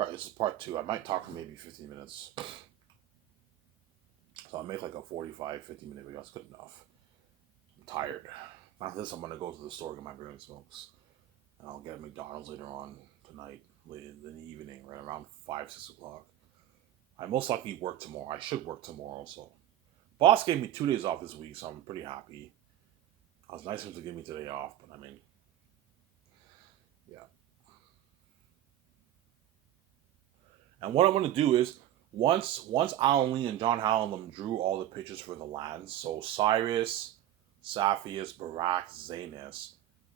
Right, this is part two. I might talk for maybe 15 minutes. So I'll make like a 45, 50-minute video. That's good enough. I'm tired. After this, I'm going to go to the store, get my beer and smokes. And I'll get McDonald's later on tonight, late in the evening, right around 5, 6 o'clock. I most likely work tomorrow. I should work tomorrow, so. Boss gave me 2 days off this week, so I'm pretty happy. It was nice of him to give me today off, but I mean, yeah. And what I'm going to do is, once Alan Lee and John Hallam drew all the pictures for the lands, so Cyrus, Saphius, Barak, Zanus,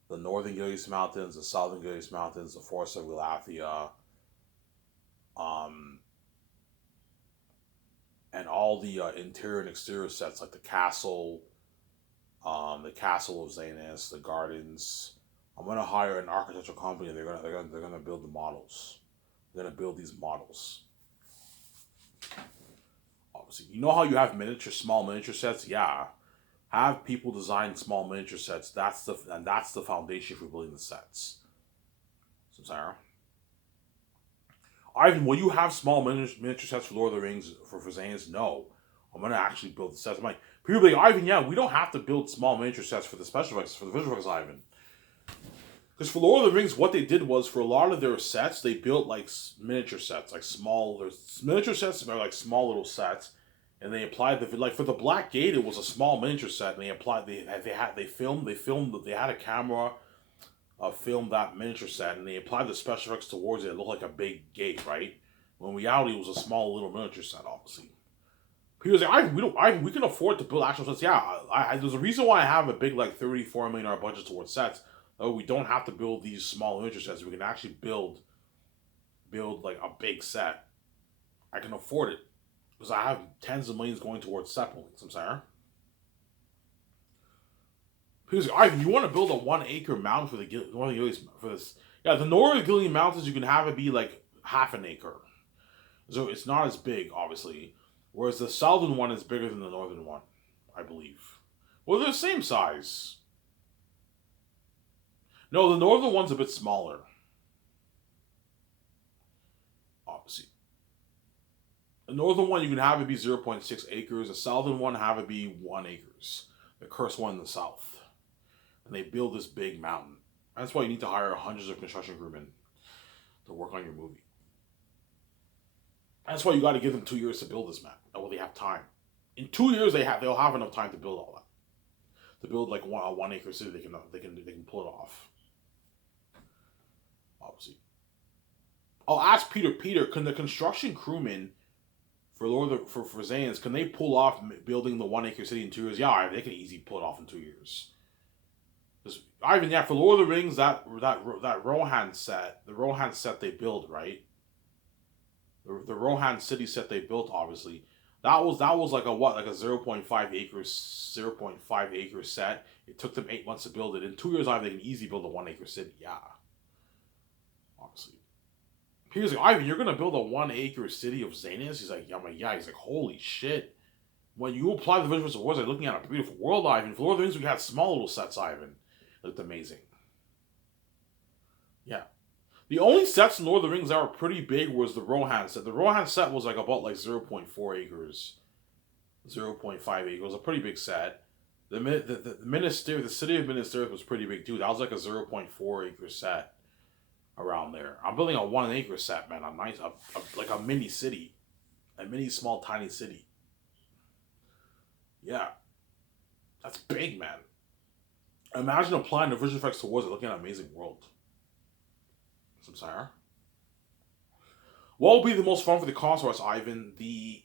the Northern Gilead Mountains, the Southern Gilead Mountains, the Forest of Galathia, um, and all the interior and exterior sets like the castle of Zanus, the gardens. I'm gonna hire an architectural company. They're gonna build the models. They're gonna build these models. Obviously, you know how you have small miniature sets. Yeah, have people design small miniature sets. That's the foundation for building the sets. So Sarah, Ivan, will you have small miniature sets for Lord of the Rings for Zanus? No, I'm gonna actually build the sets. I'm like, people be like, Ivan, yeah, we don't have to build small miniature sets for the special effects for the visual effects, Ivan. Because for Lord of the Rings, what they did was for a lot of their sets, they built like miniature sets, like small. There's miniature sets are like small little sets, and they applied like for the Black Gate, it was a small miniature set, and they had a camera, filmed that miniature set, and they applied the special effects towards it. It looked like a big gate, right? When in reality, it was a small little miniature set, obviously. People say, we can afford to build actual sets. Yeah, there's a reason why I have a big like $34 million budget towards sets. Oh, we don't have to build these small miniature sets. We can actually build like a big set. I can afford it because I have tens of millions going towards set buildings. I'm sorry. Because Ivan, you want to build a 1 acre mountain for the Northern Gilead for this? Yeah, the Northern Gilead Mountains you can have it be like half an acre, so it's not as big, obviously. Whereas the southern one is bigger than the northern one, I believe. Well, they're the same size. No, the northern one's a bit smaller. Obviously. The northern one, you can have it be 0.6 acres. The southern one, have it be 1 acres. The cursed one in the south. And they build this big mountain. That's why you need to hire hundreds of construction crewmen to work on your movie. That's why you got to give them 2 years to build this map. That way they have time. In 2 years, they'll have enough time to build all that. To build like a 1 acre city, they can pull it off. Obviously, I'll ask Peter. Peter, can the construction crewmen for Zanus, can they pull off building the 1 acre city in 2 years? Yeah, they can easily pull it off in 2 years. Ivan, yeah, for Lord of the Rings, that Rohan set, the Rohan set they built, right? The Rohan city set they built, obviously, that was like a 0.5 acre set. It took them 8 months to build it. In 2 years, they can easily build a 1 acre city. Yeah, obviously. He's like, Ivan, you're gonna build a 1 acre city of Zanus? He's like, yeah, He's like, holy shit. When you apply the visuals of words, like looking at a beautiful world, Ivan. For Lord of the Rings, we had small little sets, Ivan. It looked amazing. Yeah. The only sets in Lord of the Rings that were pretty big was the Rohan set. The Rohan set was like about like 0.4 acres. 0.5 acres. It was a pretty big set. The city of Minas Tirith was pretty big too. That was like a 0.4 acre set around there. I'm building a 1 acre set, man. Like a mini city. A mini small tiny city. Yeah. That's big, man. Imagine applying the visual effects towards it, looking at an amazing world. Some sorry. What will be the most fun for the consorts, Ivan? The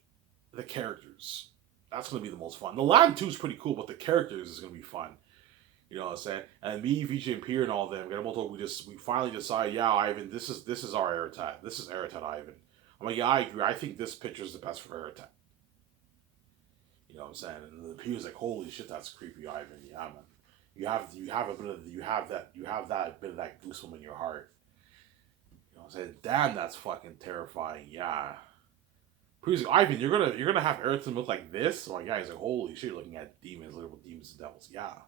characters. That's going to be the most fun. The land too is pretty cool, but the characters is going to be fun. You know what I'm saying? And me, VJ, and Pierre, and all of them, we finally decide, yeah, Ivan, this is our Eretat. This is Eretat, Ivan. I'm like, yeah, I agree. I think this picture is the best for Eretat. You know what I'm saying? And the Pierre's like, holy shit, that's creepy, Ivan. Yeah, man. You have that bit of that goosebump in your heart. You know what I'm saying? Damn, that's fucking terrifying. Yeah. Pierre's like, Ivan, you're gonna have Eretat look like this? So like, yeah, he's like, holy shit, looking at demons, little demons and devils. Yeah.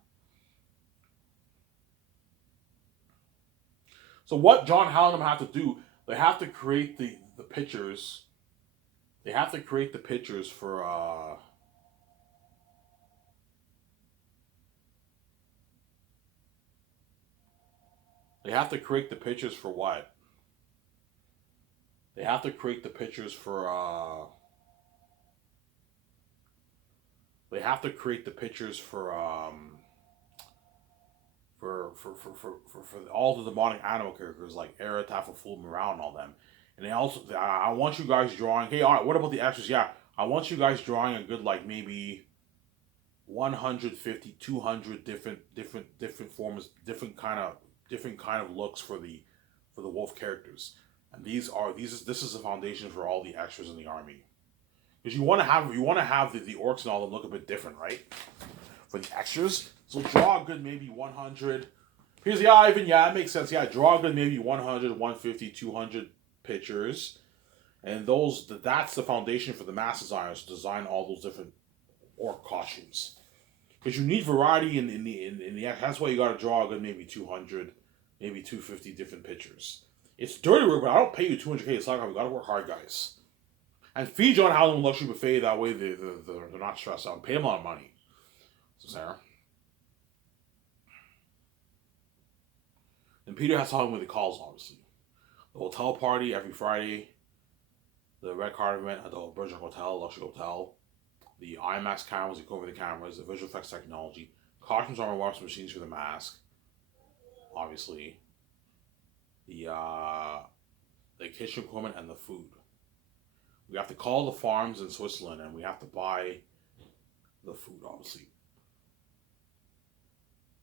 So what John Hallam had to do, They have to create the pictures. They have to create the pictures for They have to create the pictures for what? They have to create the pictures for They have to create the pictures for all the demonic animal characters like Eretaf, Fool Morale, and all them. And they also, I want you guys drawing. Hey, all right, what about the extras? Yeah, I want you guys drawing a good like maybe 150, 200 different forms, different kind of looks for the wolf characters. And this is the foundation for all the extras in the army. Because you want to have the orcs and all them look a bit different, right? For the extras. So draw a good maybe 100. Here's the Ivan. Yeah, it makes sense. Yeah, draw a good maybe 100, 150, 200 pictures. And that's the foundation for the mass designers to design all those different orc costumes. Because you need variety in the that's why you got to draw a good maybe 200, maybe 250 different pictures. It's dirty work, but I don't pay you 200K. It's like we got to work hard, guys. And feed John Howland luxury buffet that way they're not stressed out. Pay them a lot of money. So Sarah. And Peter has to help him with the calls, obviously. The hotel party every Friday. The red card event at the Virgin Hotel, Luxury Hotel. The IMAX cameras, you cover the cameras, the visual effects technology. Costumes, armor, weapons, machines for the mask. Obviously. The kitchen equipment and the food. We have to call the farms in Switzerland and we have to buy the food, obviously.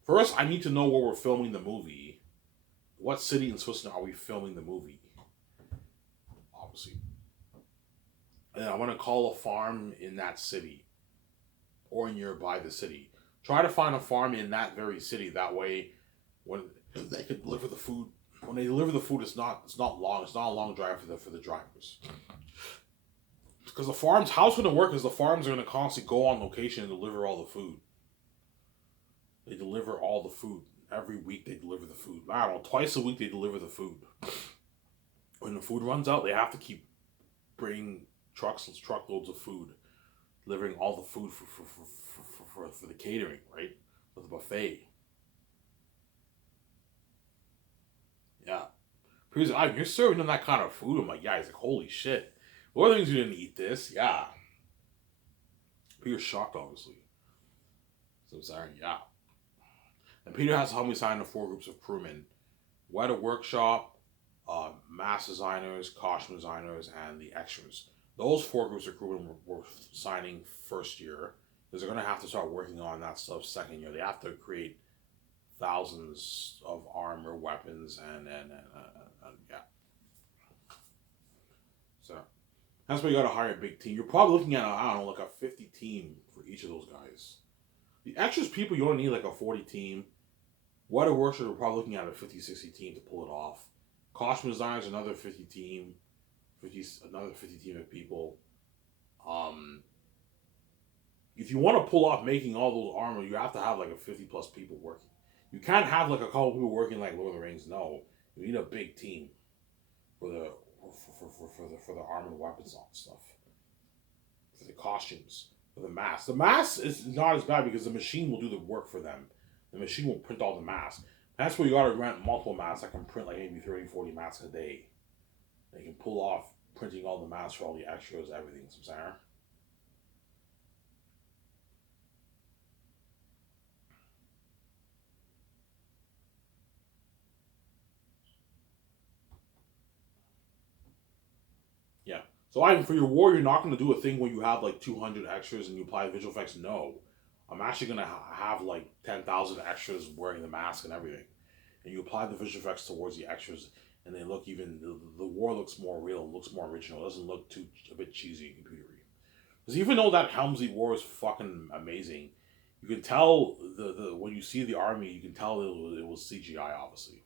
First, I need to know where we're filming the movie. What city in Switzerland are we filming the movie? Obviously. And then I want to call a farm in that city or nearby the city. Try to find a farm in that very city. That way, when they can deliver the food, when they deliver the food, it's not long. It's not a long drive for the drivers. Because the farms, how it's going to work is the farms are going to constantly go on location and deliver all the food. They deliver all the food. Every week they deliver the food. I don't know, twice a week they deliver the food. When the food runs out, they have to keep bringing truckloads of food. Delivering all the food for the catering, right? For the buffet. Yeah. Because you're serving them that kind of food. I'm like, yeah, he's like, holy shit. Lord things you didn't eat this, yeah. Peter's shocked, obviously. So sorry, yeah. And Peter has to help me sign the 4 groups of crewmen. Weta Workshop, mass designers, costume designers, and the extras. Those 4 groups of crewmen were signing first year. Because they're going to have to start working on that stuff second year. They have to create thousands of armor, weapons, and yeah. So that's why you got to hire a big team. You're probably looking at I don't know, like a 50 team for each of those guys. The extras people, you only need like a 40 team. What a Workshop, we're probably looking at a 50, 60 team to pull it off. Costume designers, another 50 team. Another 50 team of people. If you want to pull off making all those armor, you have to have like a 50 plus people working. You can't have like a couple people working like Lord of the Rings. No, you need a big team for the armor and weapons and stuff. For the costumes, for the masks. The mask is not as bad because the machine will do the work for them. The machine will print all the masks. That's where you gotta rent multiple masks that can print like maybe 30, 40 masks a day. They can pull off printing all the masks for all the extras, everything. So Sarah. Yeah. So I for your war, you're not going to do a thing where you have like 200 extras and you apply visual effects. No, I'm actually going to have like 10,000 extras wearing the mask and everything, and you apply the visual effects towards the extras, and they look even the war looks more real, looks more original. It doesn't look too a bit cheesy and computery. Because even though that Helmsley war is fucking amazing, you can tell the when you see the army, you can tell it was CGI obviously.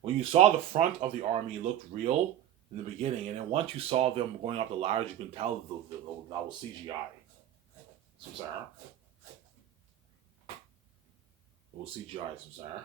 When you saw the front of the army, it looked real in the beginning, and then once you saw them going up the ladders, you can tell that was CGI. So Sarah, it was CGI. So Sarah.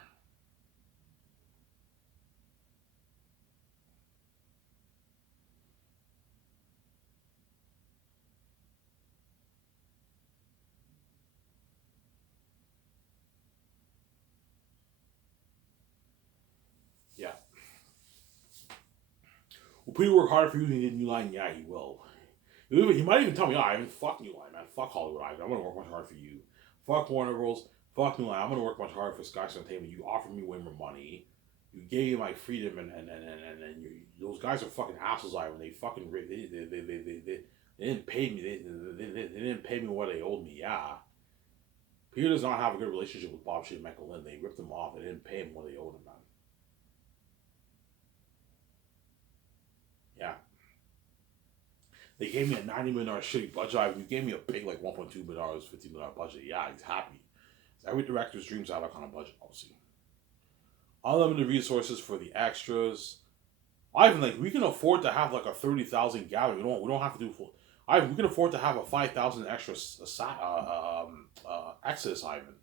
Peter work harder for you than he did New Line? Yeah, he will. He might even tell me, Ivan, fuck New Line, man. Fuck Hollywood, Ivan. I'm going to work much harder for you. Fuck Warner Bros. Fuck New Line. I'm going to work much harder for Sky Entertainment. You offered me way more money. You gave me my freedom, and those guys are fucking assholes, Ivan. They fucking, they didn't pay me. They didn't pay me what they owed me, yeah. Peter does not have a good relationship with Bob Shea and Michael Lynn. They ripped him off. They didn't pay him what they owed him, man. Yeah. They gave me a $90 million shitty budget. You gave me a big, like, $1.2 million, $15 million budget. Yeah, he's happy. Every director's dreams have that kind of budget, obviously. Unlimited resources for the extras. Ivan, like, we can afford to have, like, a 30,000 gathering. We don't have to do full. Ivan, we can afford to have a 5,000 extra Exodus, Ivan.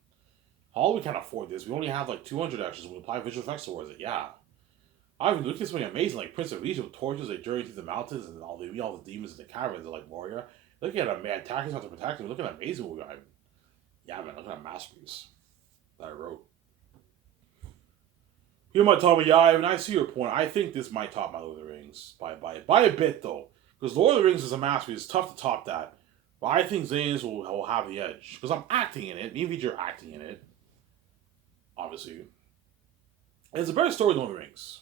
Hollywood can't afford this. We only have, like, 200 extras. We apply visual effects towards it, yeah. Ivan, look at something amazing, like Prince of Egypt with torches, like journey through the mountains, and all the demons in the caverns are like warrior. Look at a man attacking something to protect him. Look at an amazing movie, Ivan. Yeah, man, look at that masterpiece that I wrote. You might tell me, yeah, Ivan, I see your point. I think this might top my Lord of the Rings by a bit, though. Because Lord of the Rings is a masterpiece. It's tough to top that. But I think Zane's will have the edge. Because I'm acting in it. Me and VJ are acting in it. Obviously. And it's a better story than Lord of the Rings.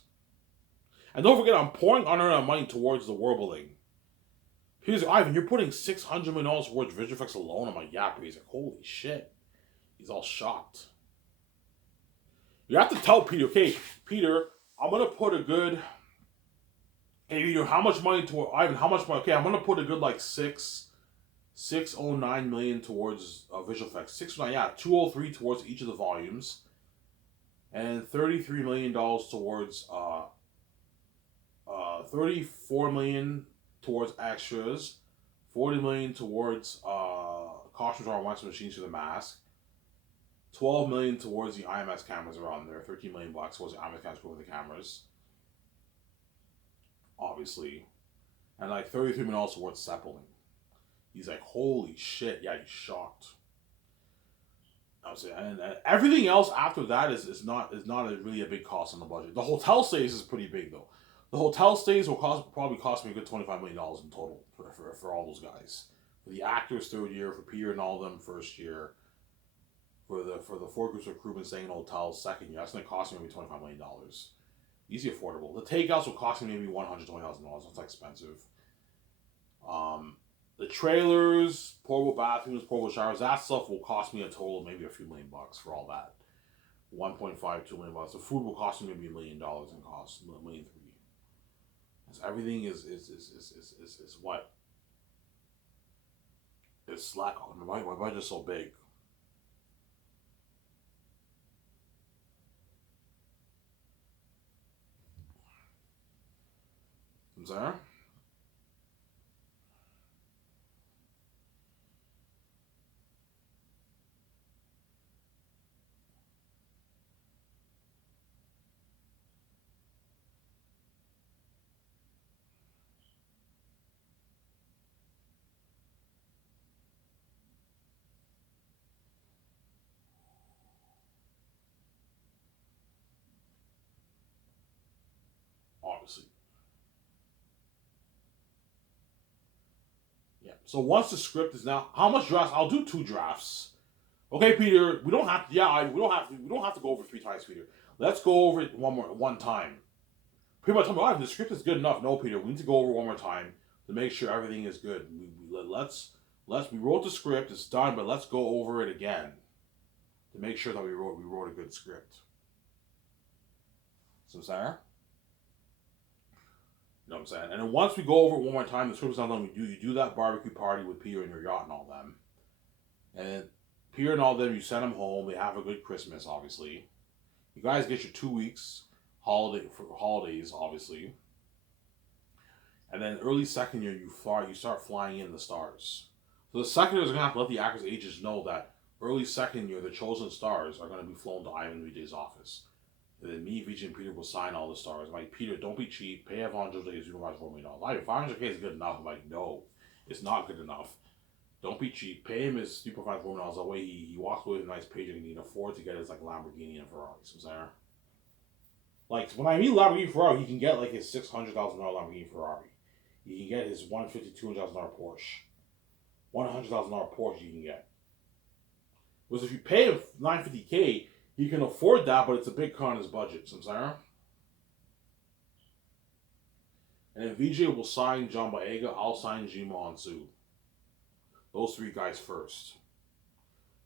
And don't forget, I'm pouring unearned money towards the world building. He's like, Ivan, you're putting $600 million towards visual effects alone. I'm like, yeah, but he's like, holy shit. He's all shocked. You have to tell Peter, okay, Peter, I'm going to put a good, hey, Peter, how much money toward, Ivan, how much money, okay, I'm going to put a good, like, 609 million towards visual effects. 609, yeah, 203 towards each of the volumes. And $33 million towards, 34 million towards extras, 40 million towards costumes or wax machines for the mask, 12 million towards the IMAX cameras around there, 13 million bucks towards the IMAX cameras for the cameras, obviously, and like 33 million towards Zeppelin. He's like, holy shit, yeah, he's shocked. And everything else after that is not really a big cost on the budget. The hotel stays is pretty big though. The hotel stays will probably cost me a good $25 million in total for all those guys. For the actors, third year. For Peter and all of them, first year. For the 4 groups of crewmen staying in hotels, second year. That's going to cost me maybe $25 million. Easy affordable. The takeouts will cost me maybe $120,000. That's expensive. The trailers, portable bathrooms, portable showers, that stuff will cost me a total of maybe a few $1 million for all that. 1.5, $2 million. The food will cost me maybe $1 million in cost, $1.3 million. Everything is what? It's slack on. My budget's so big. I'm sorry? Obviously. Yeah. So once the script is now, how much drafts? I'll do 2 drafts. Okay, Peter. We don't have to. Yeah, we don't have to. We don't have to go over 3 times, Peter. Let's go over it one time. People tell me, "Oh, the script is good enough." No, Peter. We need to go over one more time to make sure everything is good. We wrote the script. It's done, but let's go over it again to make sure that we wrote a good script. So, Sarah. You know what I'm saying? And then once we go over it one more time, the script's not done. You do that barbecue party with Peter and your yacht and all them. And Peter and all them, you send them home. They have a good Christmas, obviously. You guys get your 2 weeks for holidays, obviously. And then early second year, you start flying in the stars. So the second year is gonna have to let the actors' agents know that early second year, the chosen stars are gonna be flown to Ivan Vijay's office. And then me, Vijay, and Peter will sign all the stars. I'm like, Peter, don't be cheap. Pay $500 to supervise $4 million. Like, $500K is good enough. I'm like, no, it's not good enough. Don't be cheap. Pay him his supervised $4 million. That way he walks away with a nice paycheck and he can afford to get his like Lamborghini and Ferrari. So there. Like when I mean Lamborghini Ferrari, he can get like his $600,000 Lamborghini Ferrari. You can get his $150,000, $200,000 Porsche. $100,000 Porsche you can get. Whereas if you pay him $950K, he can afford that, but it's a big car on his budget. So I'm saying. And then VJ will sign John Boyega. I'll sign Jima Onsu. Those three guys first.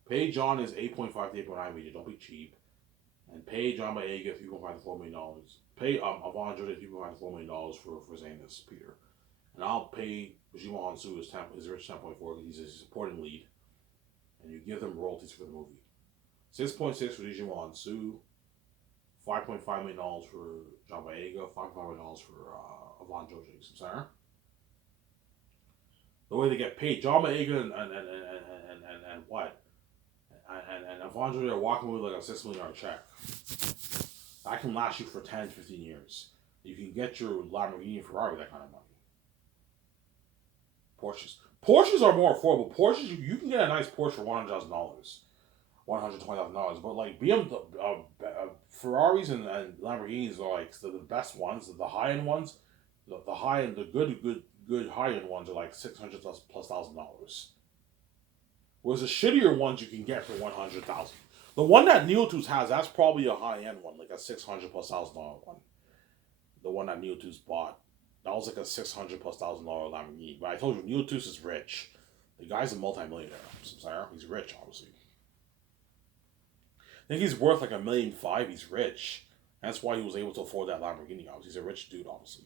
Pay John is 8.5 to 8.9 VJ. Don't be cheap. And pay John Boyega $3.5 to $4 million. Pay Avon Jordan $3.5 to $4 million for Zanis, Peter. And I'll pay Jima Onsu his rich 10.4 because he's a supporting lead. And you give them royalties for the movie. 6.6 for Jima Onsu. $5.5 million for John Boyega. $5.5 million for Avon Jordan. I'm sorry. The way they get paid, John Boyega and what? And Avon Jordan are walking with like a $6 million check. That can last you for 10, 15 years. You can get your Lamborghini Ferrari with that kind of money. Porsches are more affordable. Porsches, you can get a nice Porsche for $100,000, $120,000. But like Ferraris and Lamborghinis are like the best ones, the high end ones. The high end, the good high end ones are like $600,000 plus $1,000. Whereas the shittier ones you can get for $100,000. The one that Neotus has, that's probably a high end one, like a $600 plus $1,000 one. The one that Neotus bought, that was like a $600 plus $1,000 Lamborghini. But I told you, Neotus is rich. The guy's a multi-millionaire. He's rich, obviously. I think he's worth like $1.5 million. He's rich. That's why he was able to afford that Lamborghini. Obviously, he's a rich dude, obviously.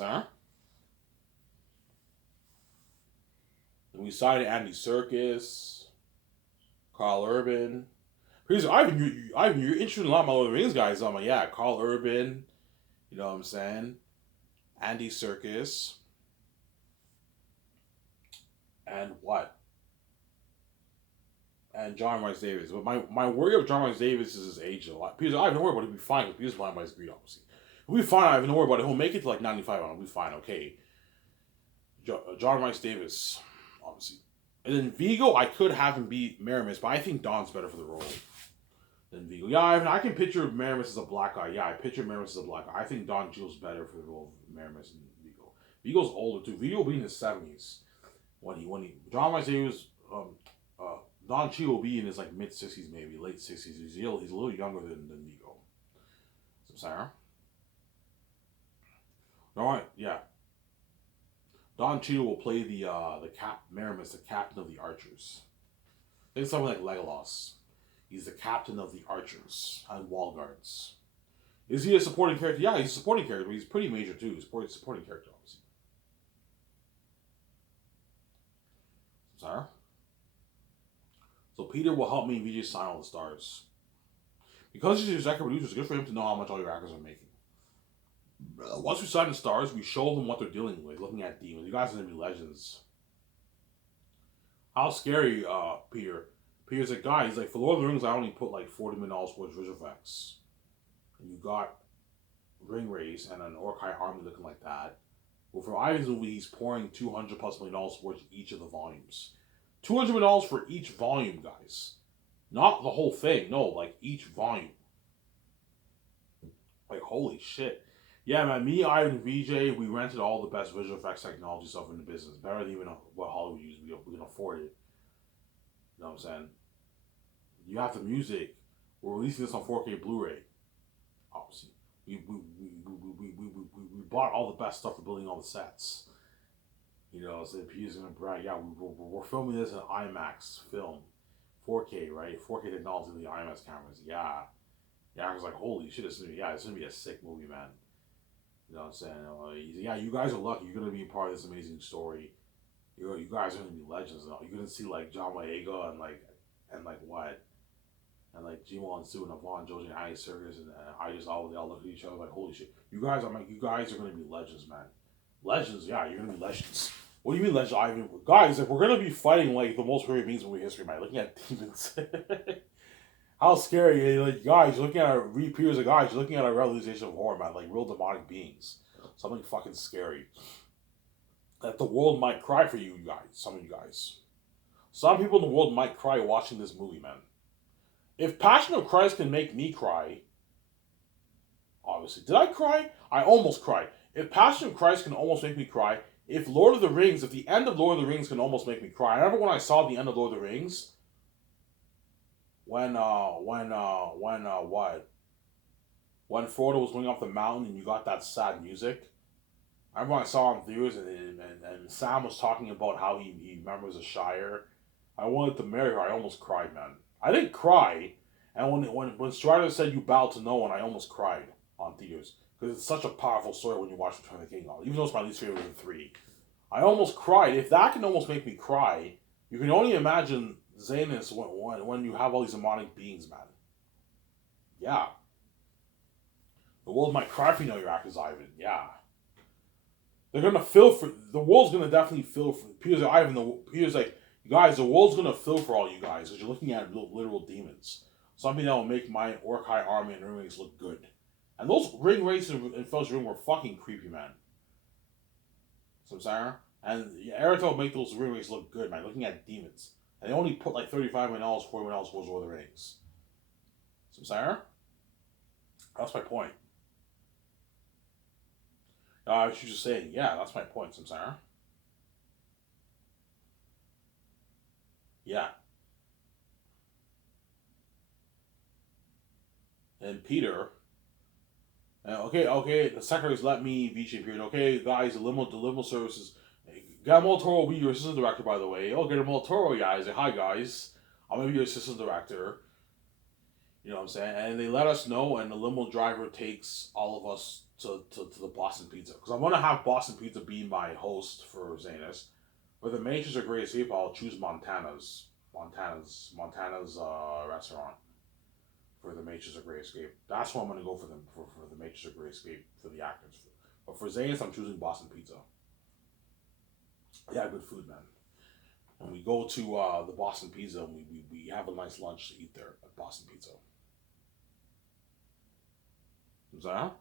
And we signed Andy Serkis, Carl Urban. Because Ivan, you're interested in a lot of my Lord of the Rings guys. I'm like, yeah, Carl Urban, you know what I'm saying? Andy Serkis. And what? And John Rhys Davis. But my worry of John Rhys Davis is his age a lot. Because I have no worry about it. He'll be fine. Because Peter's blind by his greed, obviously. He'll be fine. I have no worry about it. He'll make it to like 95 on. He'll be fine. Okay. John Rhys Davis, obviously. And then Vigo, I could have him beat Maramis, but I think Don's better for the role than Vigo. Yeah, I can picture Maramis as a black guy. Yeah, I picture Maramis as a black guy. I think Don Cheadle's better for the role of Maramis than Vigo. Vigo's older too. Vigo will be in his 70s when he John Rhys Davis, Don Cheadle will be in his like mid 60s, maybe late 60s. He's a little younger than Vigo. So Sarah. All right, yeah. Don Cheadle will play Maramis, the captain of the archers. I think something like Legolas. He's the captain of the archers and wall guards. Is he a supporting character? Yeah, he's a supporting character, but he's pretty major too. He's a supporting character, obviously. Sorry? So Peter will help me and VJ sign all the stars. Because he's your executive producer, it's good for him to know how much all your actors are making. Once we sign the stars, we show them what they're dealing with, looking at demons. You guys are going to be legends. How scary, Peter. Peter's a guy, he's like, for Lord of the Rings, I only put like $40 million towards visual effects. And you got ring race and an Orkai army looking like that. Well, for Ivan's movie, he's pouring $200+ million towards each of the volumes. $200 million for each volume, guys. Not the whole thing, no, like each volume. Like, holy shit. Yeah, man. Me, Ivan, VJ, we rented all the best visual effects technology stuff in the business. Better than even what Hollywood uses. We can afford it. You know what I'm saying? You have the music. We're releasing this on 4K Blu-ray. Obviously, we bought all the best stuff for building all the sets. You know, so if he's gonna brag, yeah, we're filming this in IMAX film, 4K, right? 4K technology with the IMAX cameras. Yeah, yeah. I was like, holy shit, it's gonna be a sick movie, man. You know what I'm saying? Yeah, you guys are lucky. You're gonna be part of this amazing story. You guys are gonna be legends. You're gonna see like John Boyega and like what and like Jimo and Sue and Avon, Joji and I Circus and I just all they all look at each other like holy shit. You guys are gonna be legends, man. Legends, yeah, you're gonna be legends. What do you mean legends? I mean, guys, if we're gonna be fighting like the most scary beings in movie history, man, looking at demons. How scary, like guys, you're looking at a reappears of guys, you're looking at a realization of horror, man, like real demonic beings. Something fucking scary. That the world might cry for you guys, some of you guys. Some people in the world might cry watching this movie, man. If Passion of Christ can make me cry, obviously. Did I cry? I almost cried. If Passion of Christ can almost make me cry, if the end of Lord of the Rings can almost make me cry. I remember when I saw the end of Lord of the Rings, when when Frodo was going off the mountain and you got that sad music. I remember when I saw it in theaters and Sam was talking about how he remembers a Shire. I wanted to marry her. I almost cried, man. I didn't cry, and when Strider said you bow to no one, I almost cried on theaters because it's such a powerful story when you watch Return of the King. Even though it's my least favorite of the three, I almost cried. If that can almost make me cry, you can only imagine Zanus when you have all these demonic beings, man. Yeah, the world might cry for you know your act as Ivan. Yeah, they're gonna feel for the world's gonna definitely feel for Peter's like Ivan. Peter's like guys, the world's gonna feel for all you guys because you're looking at literal demons. Something that will make my Orkai army and ring race look good. And those ring races in Fellowship Ring were fucking creepy, man. Some Sarah and Eritol will make those ring races look good, man. Looking at demons, and they only put like $35 million, $40 million towards Lord of the Rings. Some Sarah. That's my point. I was just saying, yeah, that's my point, Some Sarah. Yeah. And Peter. Okay, the secretaries let me VJ period. Okay, guys, the limo services. Guillermo Toro will be your assistant director, by the way. Oh, Guillermo Toro, yeah. I say, hi, guys. I'm going to be your assistant director. You know what I'm saying? And they let us know, and the limo driver takes all of us to the Boston Pizza. Because I want to have Boston Pizza be my host for Zanus. But the Matrix or Great Escape, I'll choose Montana's restaurant for the Matrix of Great Escape. That's what I'm going to go for them for the Matrix of Great Escape for the actors. But for Zanus, I'm choosing Boston Pizza. Yeah, good food, man. And we go to the Boston Pizza and we have a nice lunch to eat there at Boston Pizza. Is that?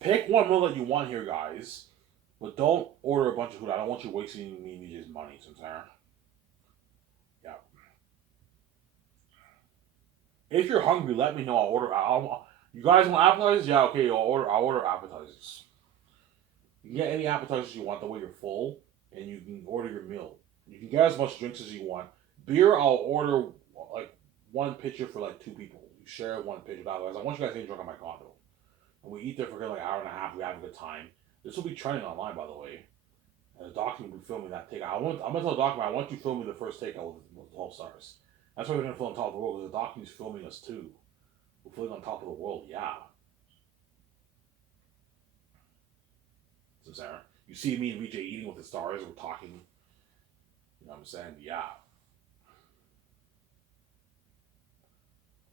Pick one meal that you want here, guys. But don't order a bunch of food. I don't want you wasting me and DJ's money, Sarah. Yeah. If you're hungry, let me know. I'll order. You guys want appetizers? Yeah, okay. I'll order appetizers. You can get any appetizers you want. The way you're full, and you can order your meal. You can get as much drinks as you want. Beer, I'll order like one pitcher for like two people. You share one pitcher. Otherwise, I want you guys to get drunk on my condo. And we eat there for like an hour and a half. We have a good time. This will be trending online, by the way. And the document will be filming that take. I'm gonna tell the document. I want you to film me the first take with 12 stars. That's why we're gonna film on top of the world because the document's filming us too. We're filming on top of the world. Yeah. So Sarah, you see me and VJ eating with the stars. We're talking. You know what I'm saying? Yeah.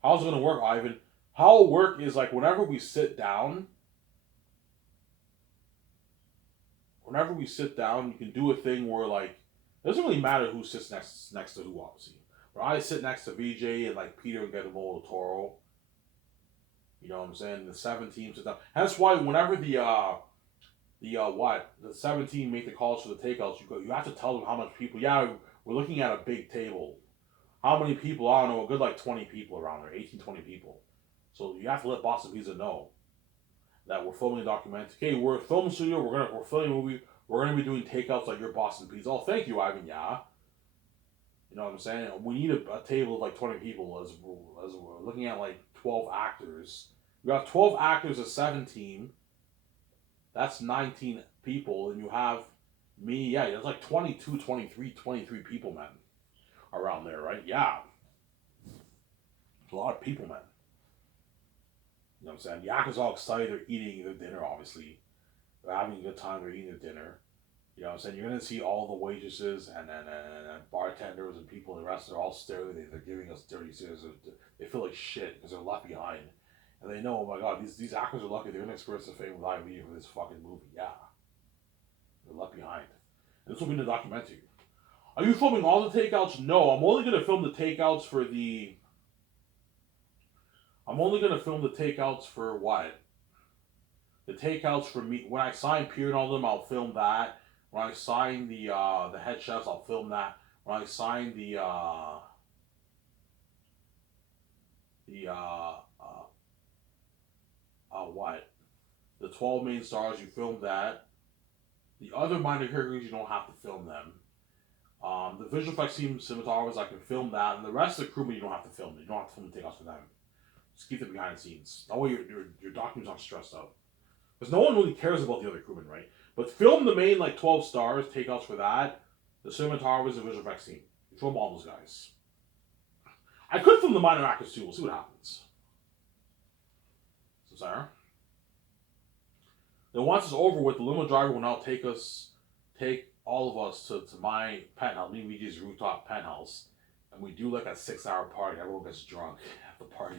How's it gonna work, Ivan? How it'll work is like whenever we sit down, you can do a thing where like it doesn't really matter who sits next to who, obviously. But I sit next to VJ and like Peter and Guillermo del Toro. You know what I'm saying? The 7 teams sit down. That's why whenever The what? The 17 make the calls for the takeouts. You have to tell them how much people. Yeah, we're looking at a big table. How many people? I don't know. A good like 20 people around there. 18, 20 people. So you have to let Boston Pizza know that we're filming a documentary. Okay, we're a film studio. We're filming a movie. We're gonna be doing takeouts like your Boston Pizza. Oh, thank you, Ivan. Yeah. You know what I'm saying? We need a table of like 20 people as we're looking at like 12 actors. You have 12 actors as 17. That's 19 people. And you have me. Yeah, there's like 22, 23 people, man, around there, right? Yeah. It's a lot of people, man. You know what I'm saying? Yak is all excited. They're eating their dinner, obviously. They're having a good time. They're eating their dinner. You know what I'm saying? You're going to see all the waitresses and bartenders and people in the rest. They're all staring. They're giving us dirty stares. They feel like shit because they're left behind. And they know, oh my god, these actors are lucky. They're going to experience the fame of live media for this fucking movie. Yeah. They're left behind. And this will be in the documentary. Are you filming all the takeouts? No, I'm only going to film the takeouts for the... I'm only going to film the takeouts for what? The takeouts for me. When I sign Pierre and all them, I'll film that. When I sign the head chefs, I'll film that. When I sign the what? The 12 main stars, you film that. The other minor characters, you don't have to film them. The visual effects team, cinematographers, I can film that, and the rest of the crewmen, you don't have to film. You don't have to film the takeouts for them. Just keep them behind the scenes. That way, your document's not stressed out. Because no one really cares about the other crewmen, right? But film the main like 12 stars, takeouts for that. The cinematographers, the visual effects team. You film all those guys. I could film the minor actors too. We'll see what happens. So, Sarah. Then once it's over with, the limo driver will now take all of us to my penthouse, me and VJ's rooftop penthouse, and we do like a 6-hour party. Everyone gets drunk at the party.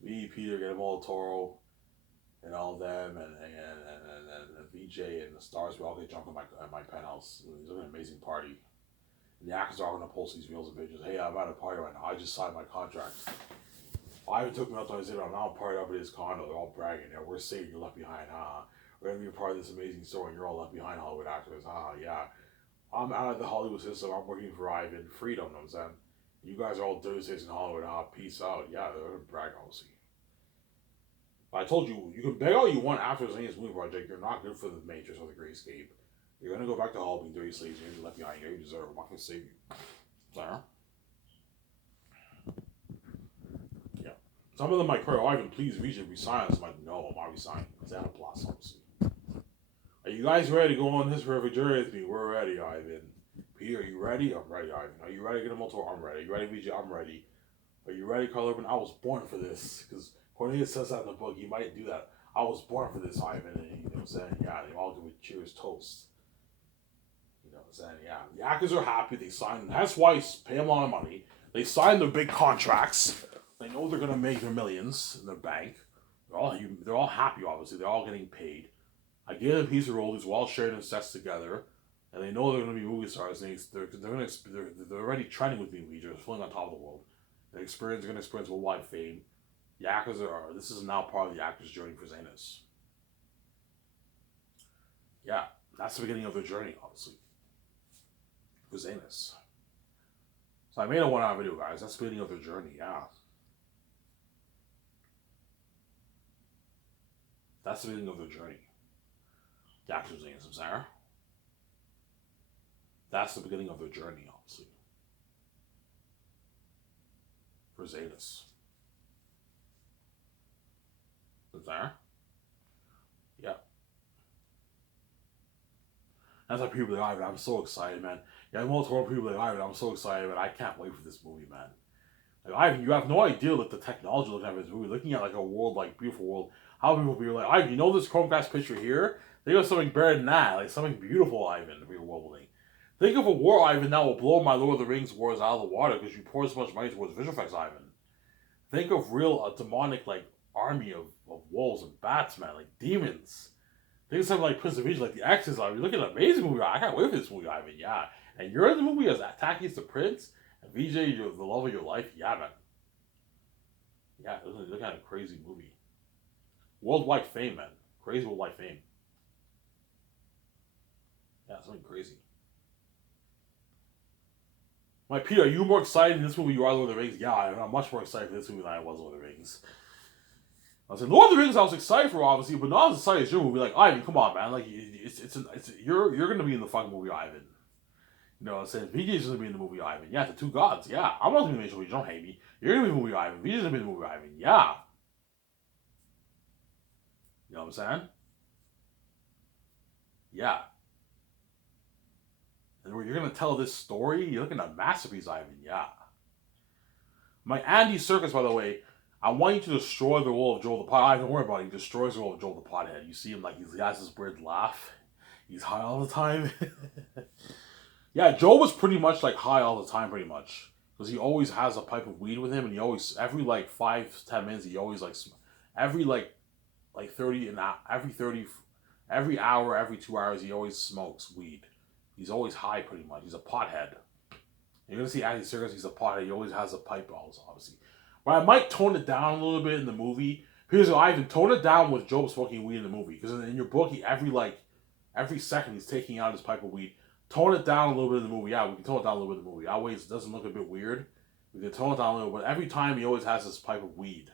Me, Peter, Guillermo del Toro, and all of them, and VJ and the stars, we all get drunk at my penthouse. It's an amazing party. And the actors are all gonna post these reels and pictures. Hey, I'm at a party right now. I just signed my contract. Ivan took me out to his dinner. I'm now partying up at his condo. They're all bragging. Yeah, we're saved. You're left behind, huh? We're gonna be a part of this amazing story, and you're all left behind, Hollywood actors, huh? Yeah. I'm out of the Hollywood system. I'm working for Ivan. Freedom, you know what I'm saying? You guys are all dirty in Hollywood, huh? Peace out. Yeah, they're gonna brag, obviously. But I told you, you can beg all you want after Zane's movie project. You're not good for the Matrix or the Great Escape. You're gonna go back to Hall being dirty slaves. You're gonna be left behind. You deserve it. I'm not gonna save you. Sarah? Yeah. Some of them might cry, oh, Ivan, please resign. I'm like, no, I'm not resigning. Xana Plus, obviously. Are you guys ready to go on this perfect journey with me? We're ready, Ivan. Peter, are you ready? I'm ready, Ivan. Are you ready to get a motor? I'm ready. Are you ready, VJ? I'm ready. Are you ready, Carl Urban? I was born for this. Because Cornelius says that in the book. You might do that. I was born for this, Ivan. And you know what I'm saying? Yeah, they all do it. Cheers, toast. You know what I'm saying? Yeah. The actors are happy. They sign. That's why you pay them a lot of money. They sign their big contracts. They know they're going to make their millions in their bank. They're all happy, obviously. They're all getting paid. I give them a piece of roles. We're all sharing sets together. And they know they're going to be movie stars. And they're already trending with me. They're flying on top of the world. They're going to experience worldwide fame. The actors this is now part of the actor's journey for Zanus. Yeah, that's the beginning of their journey, obviously. For Zanus. So I made a 1-hour video, guys. That's the beginning of their journey, yeah. That's the beginning of their journey. The actor's Zanus, I'm sorry. That's the beginning of their journey, obviously. For Zanus. There? Yeah. That's why people are like, Ivan, I'm so excited, man. Yeah, multiple people are like, Ivan, I'm so excited, man. I can't wait for this movie, man. Like, Ivan, you have no idea like the technology looking at this movie, looking at like a world, like beautiful world. How people be like, Ivan, you know this Chromecast picture here? Think of something better than that, like something beautiful, Ivan, for your world building. Think of a war, Ivan, that will blow my Lord of the Rings wars out of the water because you pour so much money towards visual effects, Ivan. Think of real demonic like army of wolves and bats, man, like demons. Think of something like Prince of Egypt, like the Exorcist. You're looking at an amazing movie. I can't wait for this movie, Ivan. Yeah, and you're in the movie as Takis the Prince, and VJ, you're the love of your life. Yeah, man. Yeah, look at a crazy movie. Worldwide fame, man. Crazy worldwide fame. Yeah, something crazy. My Peter, are you more excited in this movie you are Lord of the Rings? Yeah, I'm much more excited for this movie than I was Lord of the Rings. I was like, Lord of the Rings, I was excited for obviously, but not as excited as your movie. Like, Ivan, come on, man. Like, you're gonna be in the fucking movie Ivan. You know what I'm saying? VJ's gonna be in the movie Ivan. Yeah, the two gods. Yeah, I'm not gonna be in the movie. Don't hate me. You're gonna be in the movie Ivan. VJ's gonna be in the movie Ivan. Yeah. You know what I'm saying? Yeah. And you're gonna tell this story. You're looking at a masterpiece, Ivan. Yeah. My Andy Circus, by the way. I want you to destroy the role of Joel the Pot. Don't worry about it. He destroys the role of Joel the Pothead. You see him like he has this weird laugh. He's high all the time. Yeah, Joel was pretty much like high all the time, pretty much, because he always has a pipe of weed with him, and he always every like 5-10 minutes he always like every like 30 and every 30 every hour every 2 hours he always smokes weed. He's always high, pretty much. He's a pothead. You're gonna see Andy Serkis. He's a pothead. He always has a pipe, also, obviously. But I might tone it down a little bit in the movie. Because I even tone it down with Joel smoking weed in the movie. Because in your book, every second he's taking out his pipe of weed. Tone it down a little bit in the movie. Yeah, we can tone it down a little bit in the movie. That way it doesn't look a bit weird. We can tone it down a little, but every time he always has this pipe of weed.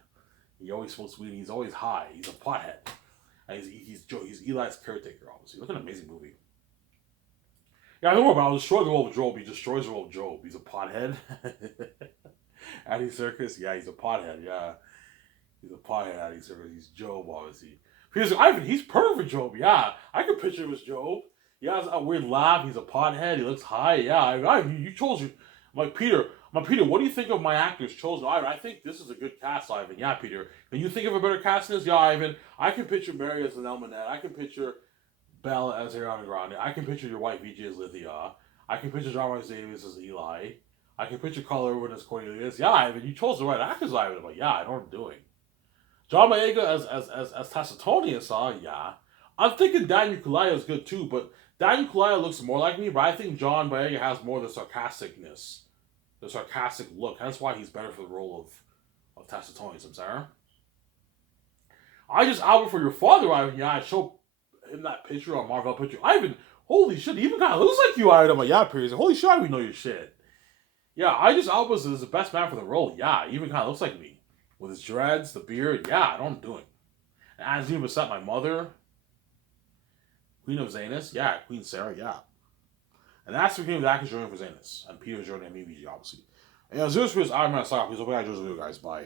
He always smokes weed. He's always high. He's a pothead. And he's Eli's caretaker, obviously. Look at an amazing movie. Yeah, I don't know about. I'll destroy the role of Job. He destroys the role of Job. He's a pothead. Andy Serkis, yeah, he's a pothead. Yeah, he's a pothead. Andy Serkis. He's Job, obviously. Because Ivan, he's perfect, Job. Yeah, I can picture him as Job. He has a weird laugh. He's a pothead. He looks high. Yeah, Ivan, you chose you. My Peter, what do you think of my actors chosen? Ivan, I think this is a good cast, Ivan. Yeah, Peter. Can you think of a better cast than this? Yeah, Ivan. I can picture Mary as an Elmanet. I can picture Belle as Ariana Grande. I can picture your white VJ as Lithia. I can picture John Rhys Davies as Eli. I can picture Carl Urban as Cornelius. Yeah, Ivan, you chose the right actors, Ivan. I'm like, yeah, I know what I'm doing. John Boyega as Tacitonius, yeah. I'm thinking Daniel Kaluuya is good too, but Daniel Kaluuya looks more like me, but I think John Boyega has more of the sarcasticness, the sarcastic look. That's why he's better for the role of Tacitonius, I'm sorry. I just Albert for your father, Ivan. Yeah, I show in that picture on Marvel picture. Ivan, holy shit, he even kind of looks like you, Ivan. I'm like, yeah, Pierce. Holy shit, we know your shit. Yeah, I just Albus is the best man for the role. Yeah, he even kind of looks like me. With his dreads, the beard. Yeah, I know what I'm doing. And Azina Basset, my mother. Queen of Zanus. Yeah, Queen Sarah. Yeah. And that's the King of Actors joining for Zanus. And Peter joining MVG, obviously. And Zeus was Iron Man Sock. Please open that video, guys. Bye.